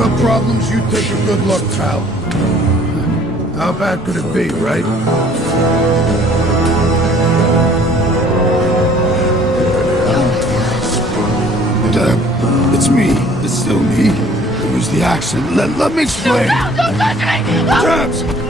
got problems, you take a good look, pal. How bad could it be, right? It's me. It's still me. It was the accent. Let me explain. No, don't touch me! Tabs!